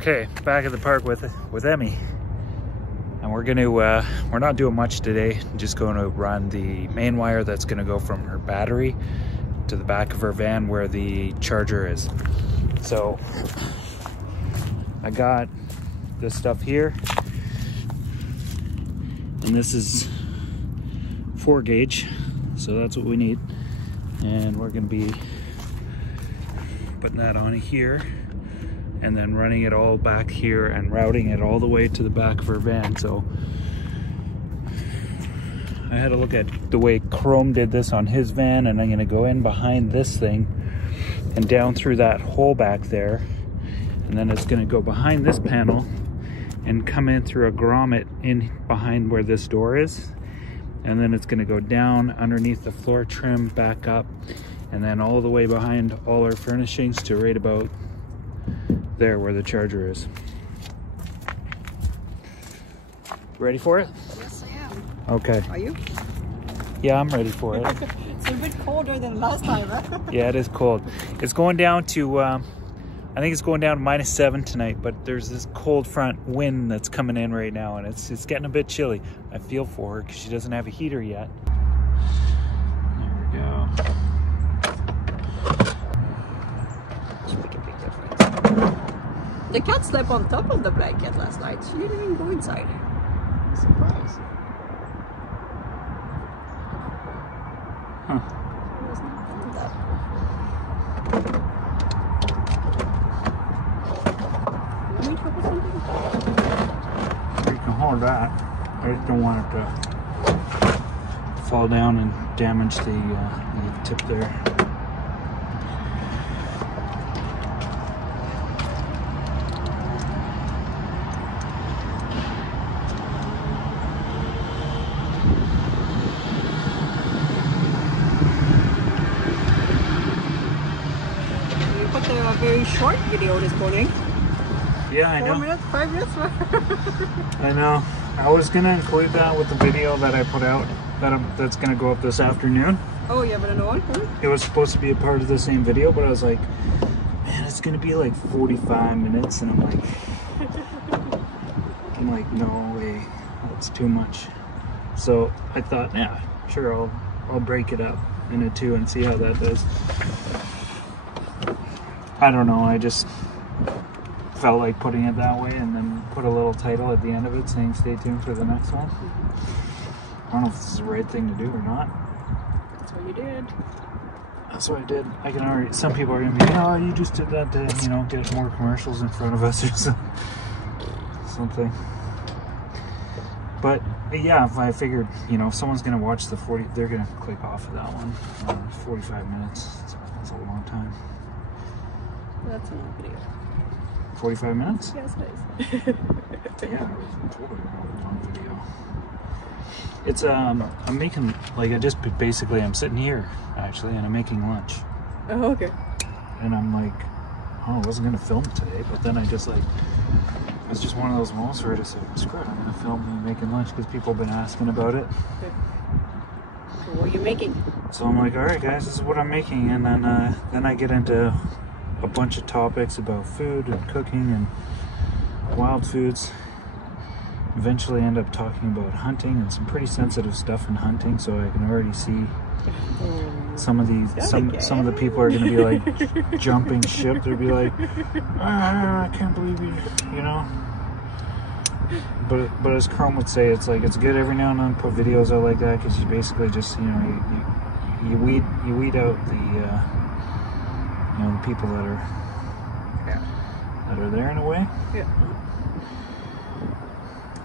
Okay, back at the park with Emmy, and we're not doing much today. Just going to run the main wire that's going to go from her battery to the back of her van where the charger is. So I got this stuff here, and this is 4 gauge, so that's what we need, and we're going to be putting that on here and then running it all back here and routing it all the way to the back of her van. So I had a look at the way Chrome did this on his van, and I'm going to go in behind this thing and down through that hole back there, and then it's going to go behind this panel and come in through a grommet in behind where this door is, and then it's going to go down underneath the floor trim, back up, and then all the way behind all our furnishings to right about there where the charger is. Ready for it? Yes, I am. Okay. Are you? Yeah, I'm ready for it. It's a bit colder than last time, huh? Yeah, it is cold. It's going down to, I think it's going down to -7 tonight, but there's this cold front wind that's coming in right now, and it's getting a bit chilly. I feel for her because she doesn't have a heater yet. There we go. The cat slept on top of the blanket last night. She didn't even go inside. Surprise. Huh. She was not doing that. You want me to put something? You can hold that. I just don't want it to fall down and damage the tip there. A very short video this morning. Yeah, I know. 4 minutes, 5 minutes. I know. I was gonna include that with the video that I put out that's gonna go up this afternoon. Oh, you have another one? It was supposed to be a part of the same video, but I was like, man, it's gonna be like 45 minutes, and I'm like, no way, that's too much. So I thought, yeah, sure, I'll break it up into 2 and see how that does. I don't know, I just felt like putting it that way, and then put a little title at the end of it saying stay tuned for the next one. I don't know if this is the right thing to do or not. That's what you did. That's what I did. I can already, some people are gonna be, oh, you just did that to, you know, get more commercials in front of us or something. But yeah, I figured, you know, if someone's gonna watch the 40, they're gonna click off of that one. 45 minutes, that's a long time. That's a long video. 45 minutes? Yes, it is. Yeah, it was totally a long video. It's, I'm making, like, I'm sitting here, actually, and I'm making lunch. Oh, okay. And I'm like, oh, I wasn't gonna film today, but then it was just one of those moments where I just said, screw it, I'm gonna film me making lunch, because people have been asking about it. Okay. So what are you making? So I'm like, all right, guys, this is what I'm making, and then I get into a bunch of topics about food and cooking and wild foods. Eventually end up talking about hunting and some pretty sensitive stuff in hunting, so I can already see some of the people are going to be like jumping ship. They'll be like, I can't believe you know. But as Chrome would say, it's like, it's good every now and then put videos out like that, because you basically just, you know, you weed out the you know, the people that are there in a way. Yeah.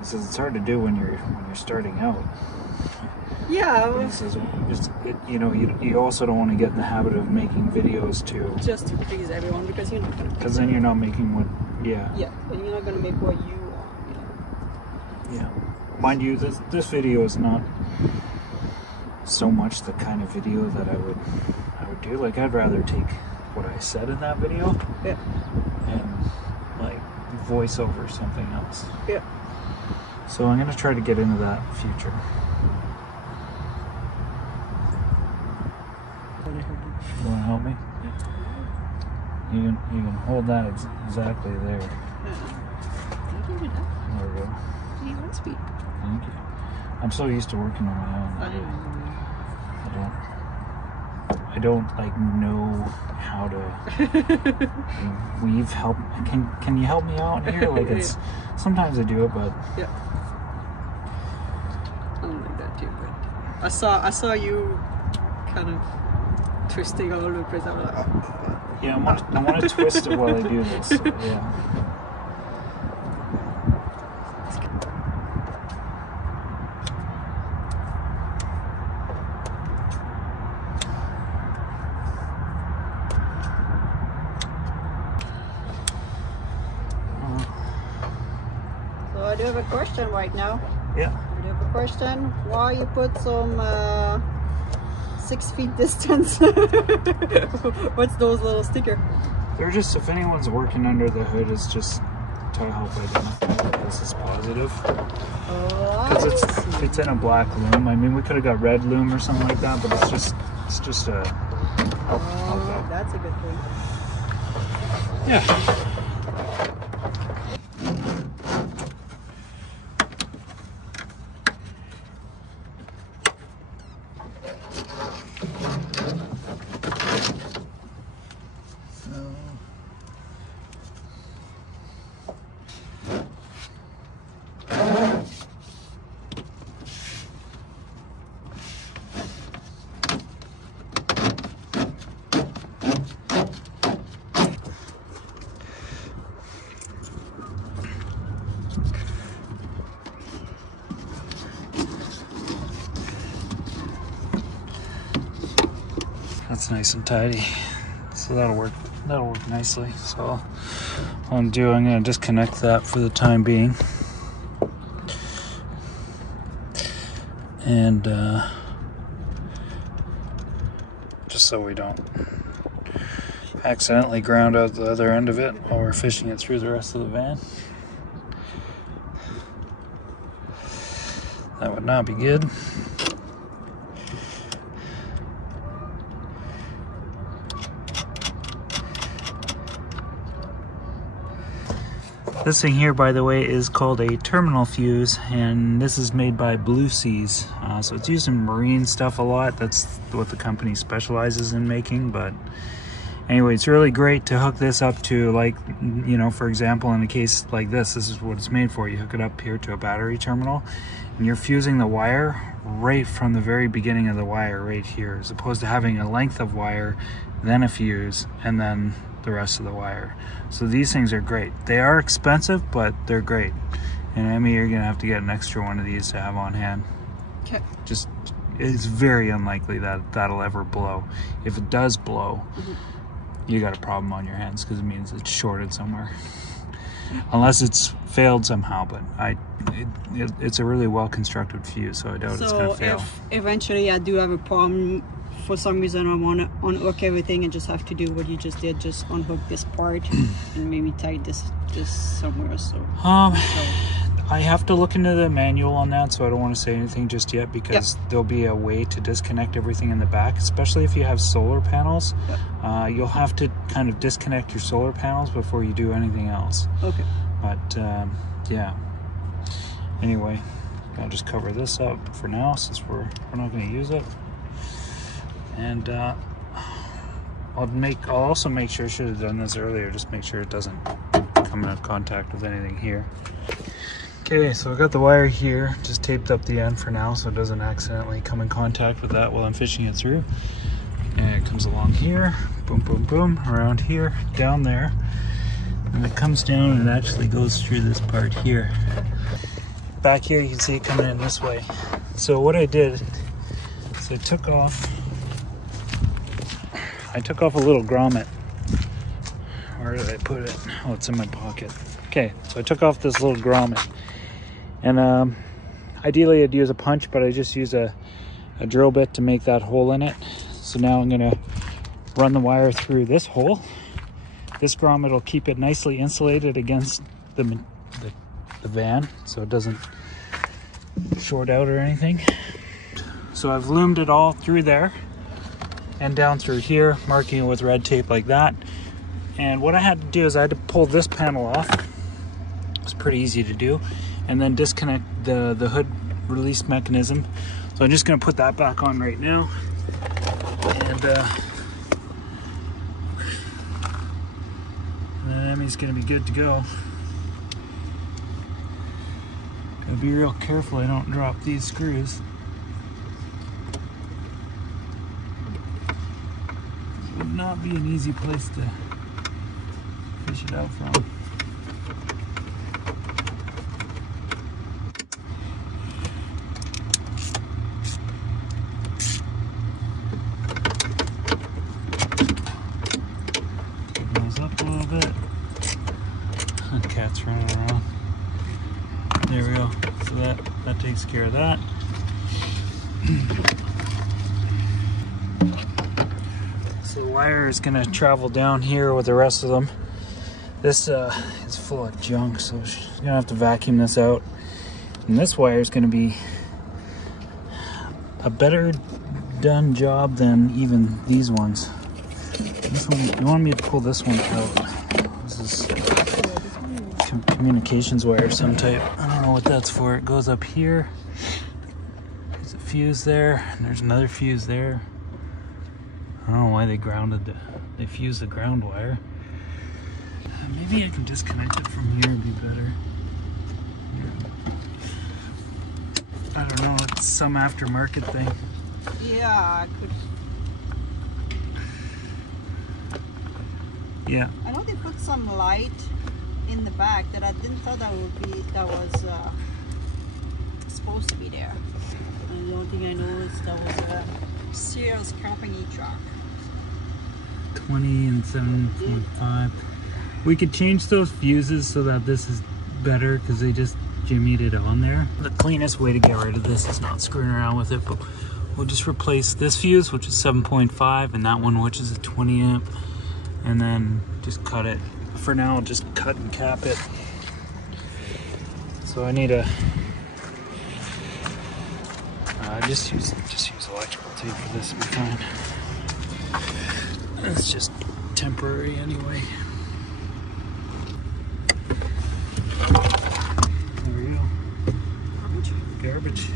He says it's hard to do when you're starting out. Yeah. He says you know, you also don't want to get in the habit of making videos just to please everyone, because you're not gonna. Because then you're not making what. Yeah. Yeah, but you're not gonna make what you want. Yeah. Mind you, this video is not so much the kind of video that I would do. Like, I'd rather take what I said in that video, yeah, and like voice over something else. Yeah. So I'm gonna try to get into that in the future. You wanna help me? You can hold that exactly there. Thank you to that. There we go. Hey, one speed. Thank you. I'm so used to working on my own. I don't like know how to weave. Help. Can you help me out here? Like it's sometimes I do it, but yeah. I don't like that too. But I saw you kind of twisting all over the place. I was like, oh. Yeah, I want to twist it while I do this. So, yeah. So I do have a question right now. Yeah. I do have a question. Why you put some 6 feet distance? What's those little sticker? They're just, if anyone's working under the hood, it's just to help identify that this is positive. Because it's in a black loom. I mean, we could have got red loom or something like that, but it's just a help out. That's a good thing. Yeah. That's nice and tidy. So that'll work nicely. So what I'm going to disconnect that for the time being. And just so we don't accidentally ground out the other end of it while we're fishing it through the rest of the van. That would not be good. This thing here, by the way, is called a terminal fuse, and this is made by Blue Seas. So it's used in marine stuff a lot. That's what the company specializes in making. But anyway, it's really great to hook this up to, like, you know, for example, in a case like this is what it's made for. You hook it up here to a battery terminal, and you're fusing the wire right from the very beginning of the wire right here, as opposed to having a length of wire, then a fuse, and then the rest of the wire. So these things are great. They are expensive, but they're great. And Emmy, you're gonna have to get an extra one of these to have on hand. Okay. Just, it's very unlikely that that'll ever blow. If it does blow, you got a problem on your hands, because it means it's shorted somewhere. Unless it's failed somehow, but it's a really well constructed fuse, so I doubt it's gonna fail. So if eventually I do have a problem, for some reason I want to unhook everything and just have to do what you just did, just unhook this part and maybe tie this somewhere. So I have to look into the manual on that, so I don't want to say anything just yet, because there'll be a way to disconnect everything in the back, especially if you have solar panels. You'll have to kind of disconnect your solar panels before you do anything else. Okay. But yeah. Anyway, I'll just cover this up for now, since we're not going to use it. And I'll also make sure, I should have done this earlier, just make sure it doesn't come in contact with anything here. Okay, so I got the wire here, just taped up the end for now so it doesn't accidentally come in contact with that while I'm fishing it through. And it comes along here, boom, boom, boom, around here, down there. And it comes down and it actually goes through this part here. Back here you can see it coming in this way. So what I did is I took off a little grommet. Where did I put it? Oh, it's in my pocket. Okay, so I took off this little grommet. And ideally I'd use a punch, but I just use a drill bit to make that hole in it. So now I'm gonna run the wire through this hole. This grommet will keep it nicely insulated against the van, so it doesn't short out or anything. So I've loomed it all through there and down through here, marking it with red tape like that. And what I had to do is I had to pull this panel off It's pretty easy to do. And then disconnect the hood release mechanism. So I'm just gonna put that back on right now. And then he's gonna be good to go. Gotta be real careful I don't drop these screws. It would not be an easy place to fish it out from. Up a little bit. The cat's running around. There we go. So that takes care of that. So the wire is gonna travel down here with the rest of them. This is full of junk, so she's gonna have to vacuum this out. And this wire is gonna be a better done job than even these ones. This one, you want me to pull this one out. This is communications wire of some type. I don't know what that's for. It goes up here. There's a fuse there, and there's another fuse there. I don't know why they they fused the ground wire. Maybe I can disconnect it from here and be better. I don't know, it's some aftermarket thing. Yeah, I could. Yeah. I know they put some light in the back that I didn't thought that was supposed to be there. And the only thing I know is that was a Sears company truck. 20 and 7.5. We could change those fuses so that this is better because they just jimmied it on there. The cleanest way to get rid of this is not screwing around with it, but we'll just replace this fuse, which is 7.5, and that one, which is a 20 amp. And then just cut it. For now, I'll just cut and cap it. So I need a just use electrical tape for this to be fine. It's just temporary anyway. There we go. Garbage.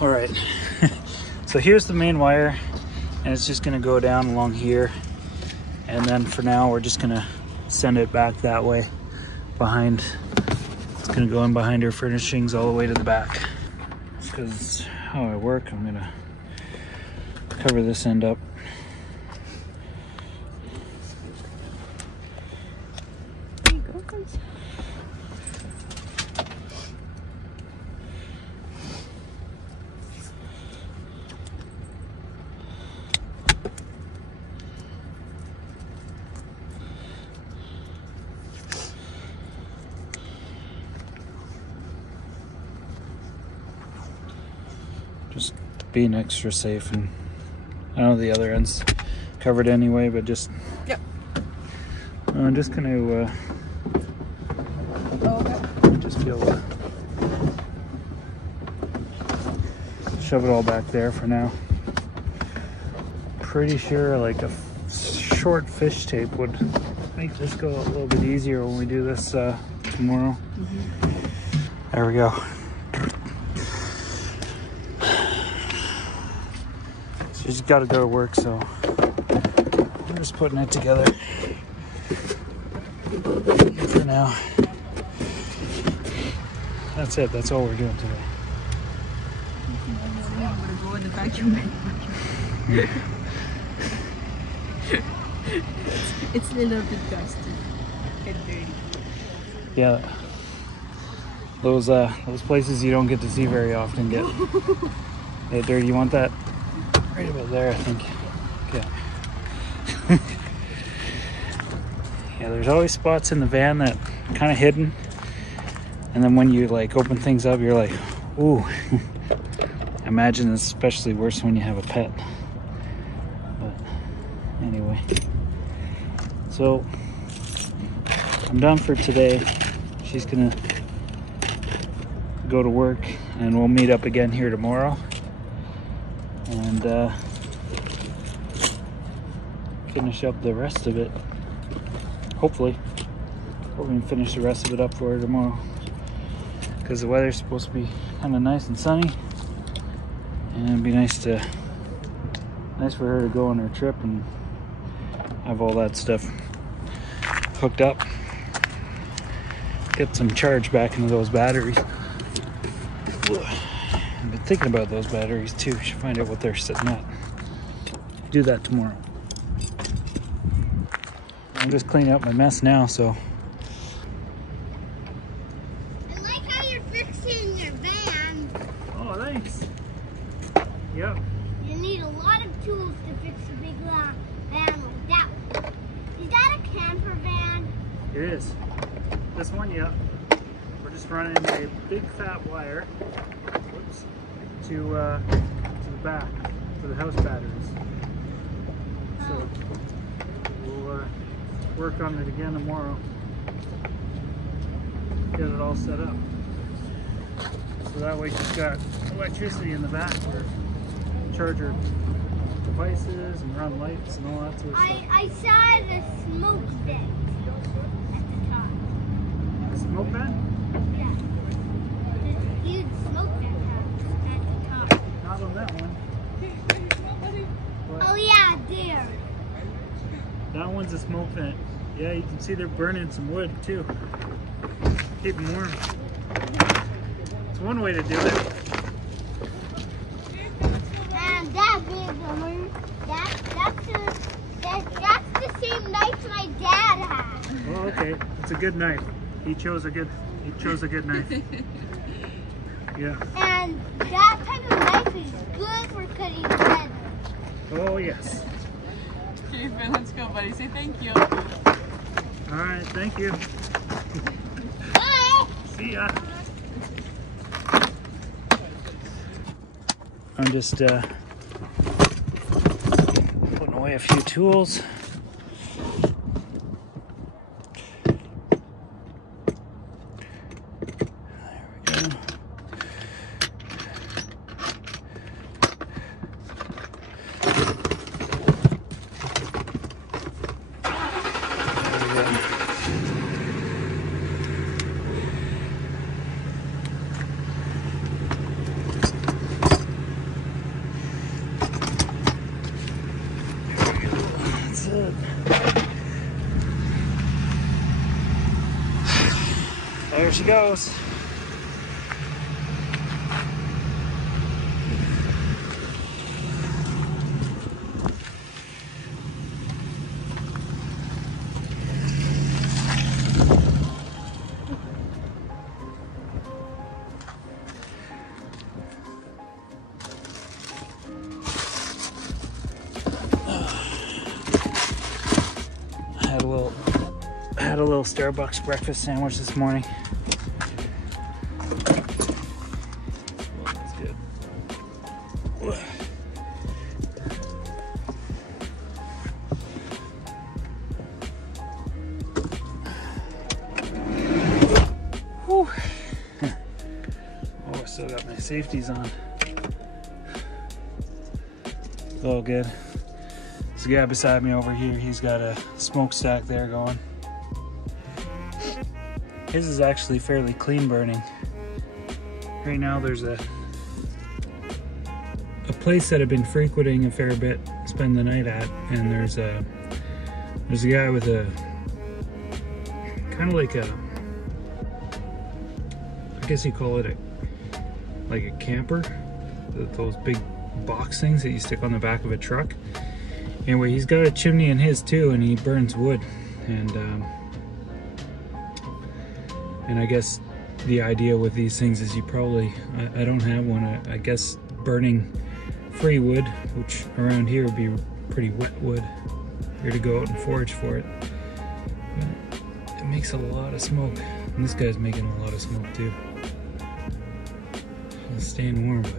All right, so here's the main wire, and it's just gonna go down along here, and then for now we're just gonna send it back that way behind. It's gonna go in behind her furnishings all the way to the back. Because how I work, I'm gonna cover this end up. Just being extra safe, and I know the other end's covered anyway, but just yep. I'm just gonna just feel shove it all back there for now. Pretty sure like a short fish tape would make this go a little bit easier when we do this tomorrow. There we go. She's got to go to work, so I'm just putting it together for now. That's it. That's all we're doing today. I'm gonna go in the vacuum. It's a little bit dusty and dirty. Yeah, those places you don't get to see very often get dirty. You want that right about there, I think. Okay. Yeah, there's always spots in the van that are kind of hidden, and then when you like open things up, you're like, ooh. I imagine it's especially worse when you have a pet. But anyway, so I'm done for today. She's gonna go to work, and we'll meet up again here tomorrow, and finish up the rest of it. Hopefully we can finish the rest of it up for her tomorrow, because the weather's supposed to be kind of nice and sunny, and it'd be nice for her to go on her trip and have all that stuff hooked up, get some charge back into those batteries. I've been thinking about those batteries too. Should find out what they're sitting at. Do that tomorrow. I'm just cleaning up my mess now, so. I like how you're fixing your van. Oh, thanks. Yep. You need a lot of tools to fix a big van like that one. Is that a camper van? It is. This one, yeah. We're just running a big fat wire, whoops, to the back for the house batteries. So we'll work on it again tomorrow. Get it all set up. So that way she's got electricity in the back for charge her devices and run lights and all that sort of stuff. I saw the smoke vent at the top. The smoke vent? Yeah. The huge smoke vent at the top. Not on that one. Oh yeah, there. That one's a smoke vent. Yeah, you can see they're burning some wood too. Keep them warm. It's one way to do it. And that big one, that's the same knife my dad had. Oh, okay. It's a good knife. He chose a good knife. Yeah. And that type of knife is good for cutting leather. Oh yes. Okay, Finn, let's go, buddy. Say thank you. All right. Thank you. Bye. See ya. I'm just putting away a few tools. There we go. There she goes. Had a little Starbucks breakfast sandwich this morning. That's good. Whew. Oh, I still got my safeties on. It's all good. There's a guy beside me over here. He's got a smokestack there going. His is actually fairly clean burning. Right now there's a place that I've been frequenting a fair bit, spend the night at, and there's a guy with a kind of like a, I guess you call it like a camper, those big box things that you stick on the back of a truck. Anyway, he's got a chimney in his too, and he burns wood. And I guess the idea with these things is you probably, I don't have one, I guess burning free wood, which around here would be pretty wet wood. You're to go out and forage for it. But it makes a lot of smoke. And this guy's making a lot of smoke too. It's staying warm, but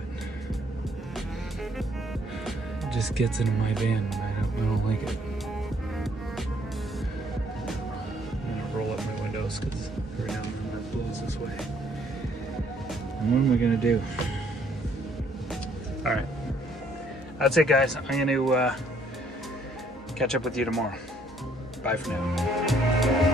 it just gets into my van and I don't like it. I'm gonna roll up my windows because right now it blows this way. And what am I gonna do? All right, that's it guys. I'm gonna catch up with you tomorrow. Bye for now.